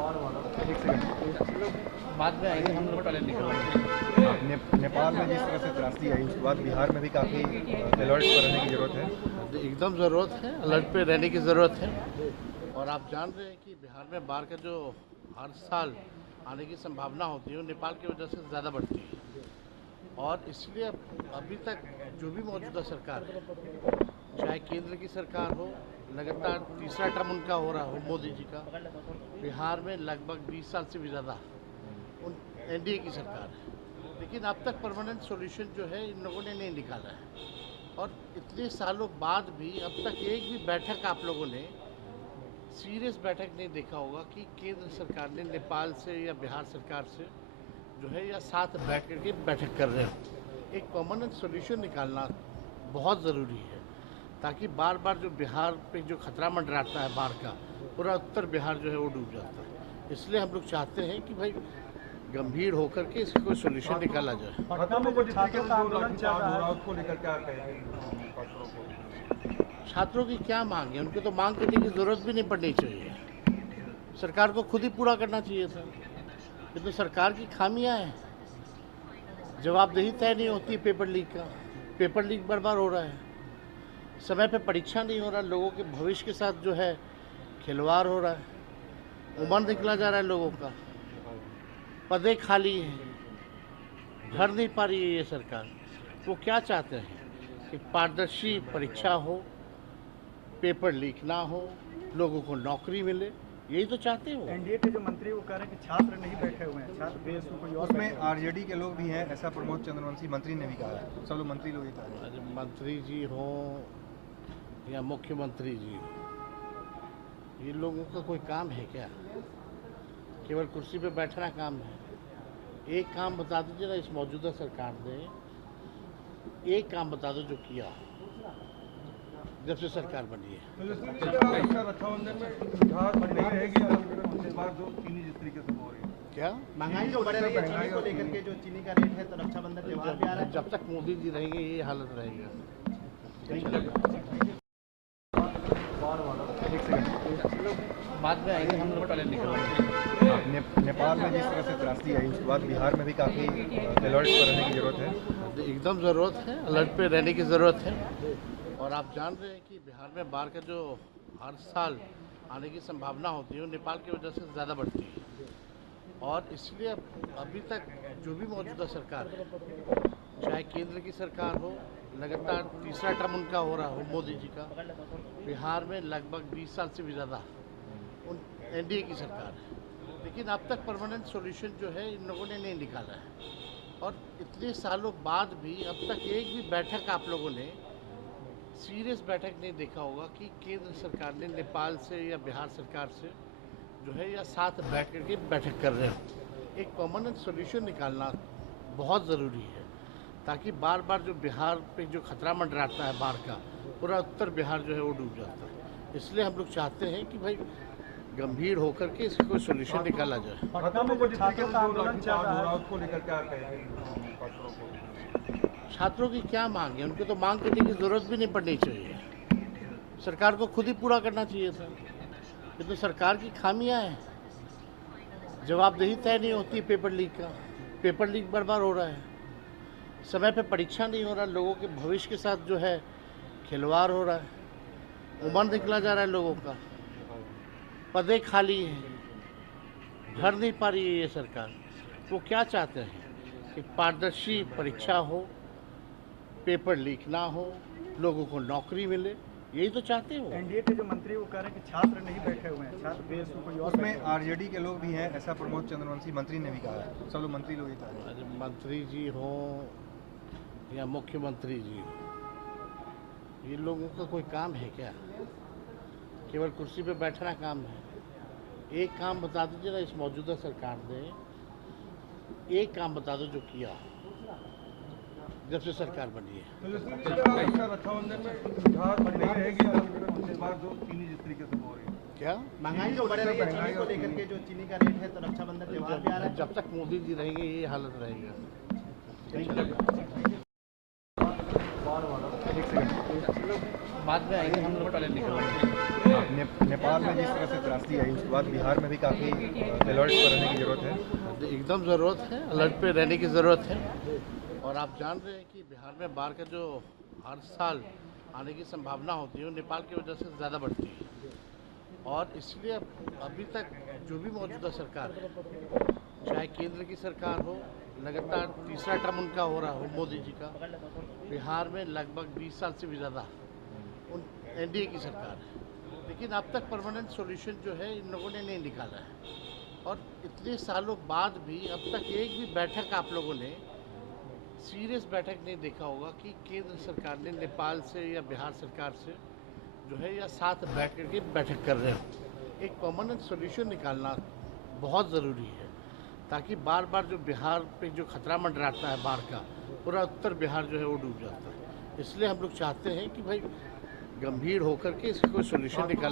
एक सेकंड बाद में आएंगे, हम लोग पहले निकल नेपाल में जिस तरह से त्रासदी आई उसके बाद बिहार में भी काफ़ी अलर्ट पर रहने की ज़रूरत है। एकदम ज़रूरत है, अलर्ट पे रहने की ज़रूरत है। और आप जान रहे हैं कि बिहार में बाढ़ का जो हर साल आने की संभावना होती है वो नेपाल की वजह से ज़्यादा बढ़ती है। और इसलिए अभी तक जो भी मौजूदा सरकार है, चाहे केंद्र की सरकार हो, लगातार तीसरा टर्म उनका हो रहा हो मोदी जी का, बिहार में लगभग 20 साल से भी ज़्यादा उन एनडीए की सरकार है, लेकिन अब तक परमानेंट सॉल्यूशन जो है इन लोगों ने नहीं निकाला है। और इतने सालों बाद भी अब तक एक भी बैठक आप लोगों ने सीरियस बैठक नहीं देखा होगा कि केंद्र सरकार ने नेपाल से या बिहार सरकार से जो है या साथ बैठ करके बैठक कर रहे हो। एक परमानेंट सॉल्यूशन निकालना बहुत ज़रूरी है, ताकि बार बार जो बिहार पे जो खतरा मंडराता है बाढ़ का, पूरा उत्तर बिहार जो है वो डूब जाता है। इसलिए हम लोग चाहते हैं कि भाई गंभीर होकर के इसका कोई सोल्यूशन निकाला जाए। पटना में जो छात्रों का आंदोलन चल रहा है उसको लेकर क्या कहेंगे छात्रों को? छात्रों की क्या मांग है? उनको तो मांग करने की ज़रूरत भी नहीं पड़नी चाहिए, सरकार को खुद ही पूरा करना चाहिए था। ये तो सरकार की खामियां हैं, जवाबदेही तय नहीं होती पेपर लीक का, पेपर लीक बार बार हो रहा है, समय पे परीक्षा नहीं हो रहा, लोगों के भविष्य के साथ जो है खिलवाड़ हो रहा है, उम्र निकला जा रहा है लोगों का, पदें खाली हैं, भर नहीं पा रही है ये सरकार। वो क्या चाहते हैं कि पारदर्शी परीक्षा हो, पेपर लीक ना हो, लोगों को नौकरी मिले, यही तो चाहते हो। एनडीए के जो मंत्री वो कह रहे हैं कि छात्र नहीं बैठे हुए हैं, छात्र देश में कोई और उसमें आरजेडी के लोग भी हैं, ऐसा प्रमोद चंद्रवंशी मंत्री ने भी कहा है। सब लोग मंत्री लोग ही कहा है। अरे मंत्री जी हो या मुख्यमंत्री जी हो, ये लोगों का कोई काम है क्या? केवल कुर्सी पे बैठना काम है? एक काम बता दीजिए ना, इस मौजूदा सरकार ने एक काम बता दो जो किया जब से सरकार बनी है। रक्षाबंधन में घाट नहीं रहेगी इस बार जो चीनी जिस तरीके से हो रही है। क्या महंगाई जो बढ़ रही है चीनी को लेकर के, जो चीनी का रेट है, तो रक्षाबंधन त्योहार भी आ रहा है। जब तक मोदी जी रहेंगे ये हालत रहेगा। एक सेकंड बाद में आएंगे, हम लोग पहले निकल नेपाल में जिस तरह से त्रासदी आई उसके बाद बिहार में भी काफ़ी अलर्ट पर रहने की ज़रूरत है। एकदम ज़रूरत है, अलर्ट पे रहने की ज़रूरत है। और आप जान रहे हैं कि बिहार में बाढ़ का जो हर साल आने की संभावना होती है वो नेपाल की वजह से ज़्यादा बढ़ती है। और इसलिए अभी तक जो भी मौजूदा सरकार है, चाहे केंद्र की सरकार हो, लगातार तीसरा टर्म उनका हो रहा हो मोदी जी का, बिहार में लगभग 20 साल से भी ज़्यादा उन एनडीए की सरकार है, लेकिन अब तक परमानेंट सॉल्यूशन जो है इन लोगों ने नहीं निकाला है। और इतने सालों बाद भी अब तक एक भी बैठक आप लोगों ने सीरियस बैठक नहीं देखा होगा कि केंद्र सरकार ने नेपाल से या बिहार सरकार से जो है या साथ बैठ करके बैठक कर रहे हो। एक परमानेंट सॉल्यूशन निकालना बहुत ज़रूरी है, ताकि बार बार जो बिहार पे जो खतरा मंडराता है बाढ़ का, पूरा उत्तर बिहार जो है वो डूब जाता है। इसलिए हम लोग चाहते हैं कि भाई गंभीर होकर के इसका कोई सोल्यूशन निकाला जाए। पटना में जो छात्रों का आंदोलन चल रहा है उसको लेकर क्या कहेंगे छात्रों को? छात्रों की क्या मांग है? उनको तो मांग करने की ज़रूरत भी नहीं पड़नी चाहिए, सरकार को खुद ही पूरा करना चाहिए था। ये तो सरकार की खामियां हैं, जवाबदेही तय नहीं होती पेपर लीक का, पेपर लीक बार बार हो रहा है, समय पे परीक्षा नहीं हो रहा, लोगों के भविष्य के साथ जो है खिलवाड़ हो रहा है, उम्र निकला जा रहा है लोगों का, पदें खाली हैं, भर नहीं पा रही है ये सरकार। वो क्या चाहते हैं कि पारदर्शी परीक्षा हो, पेपर लीक ना हो, लोगों को नौकरी मिले, यही तो चाहते हो। एनडीए के जो मंत्री वो कह रहे हैं कि छात्र नहीं बैठे हुए हैं, छात्र देश में कोई और उसमें आरजेडी के लोग भी हैं, ऐसा प्रमोद चंद्रवंशी मंत्री ने भी कहा है। सब लोग मंत्री लोग ही कहा है। अरे मंत्री जी हो या मुख्यमंत्री जी हो, ये लोगों का कोई काम है क्या? केवल कुर्सी पे बैठना काम है? एक काम बता दीजिए ना, इस मौजूदा सरकार ने एक काम बता दो जो किया जब से सरकार बनी है। रक्षाबंधन में घाट नहीं रहेगी इस बार जो चीनी जिस तरीके से हो रही है। क्या महंगाई जो बढ़ रही है चीनी को लेकर के, जो चीनी का रेट है, तो रक्षाबंधन त्योहार भी आ रहा है। जब तक मोदी जी रहेंगे ये हालत रहेगा। एक सेकंड बाद में आएंगे, हम लोग पहले निकलेंगे। नेपाल में जिस तरह से त्रासदी आई उसके बाद बिहार में भी काफ़ी अलर्ट पर रहने की ज़रूरत है। एकदम ज़रूरत है, अलर्ट पे रहने की ज़रूरत है। और आप जान रहे हैं कि बिहार में बाढ़ का जो हर साल आने की संभावना होती है वो नेपाल की वजह से ज़्यादा बढ़ती है। और इसलिए अभी तक जो भी मौजूदा सरकार है, चाहे केंद्र की सरकार हो, लगातार तीसरा टर्म उनका हो रहा हो मोदी जी का, बिहार में लगभग 20 साल से भी ज़्यादा उन एनडीए की सरकार है, लेकिन अब तक परमानेंट सॉल्यूशन जो है इन लोगों ने नहीं निकाला है। और इतने सालों बाद भी अब तक एक भी बैठक आप लोगों ने सीरियस बैठक नहीं देखा होगा कि केंद्र सरकार ने नेपाल से या बिहार सरकार से जो है या साथ बैठ करके बैठक कर रहे हो। एक परमानेंट सॉल्यूशन निकालना बहुत ज़रूरी है, ताकि बार बार जो बिहार पे जो खतरा मंडराता है बाढ़ का, पूरा उत्तर बिहार जो है वो डूब जाता है। इसलिए हम लोग चाहते हैं कि भाई गंभीर होकर के इसका कोई सॉल्यूशन निकाल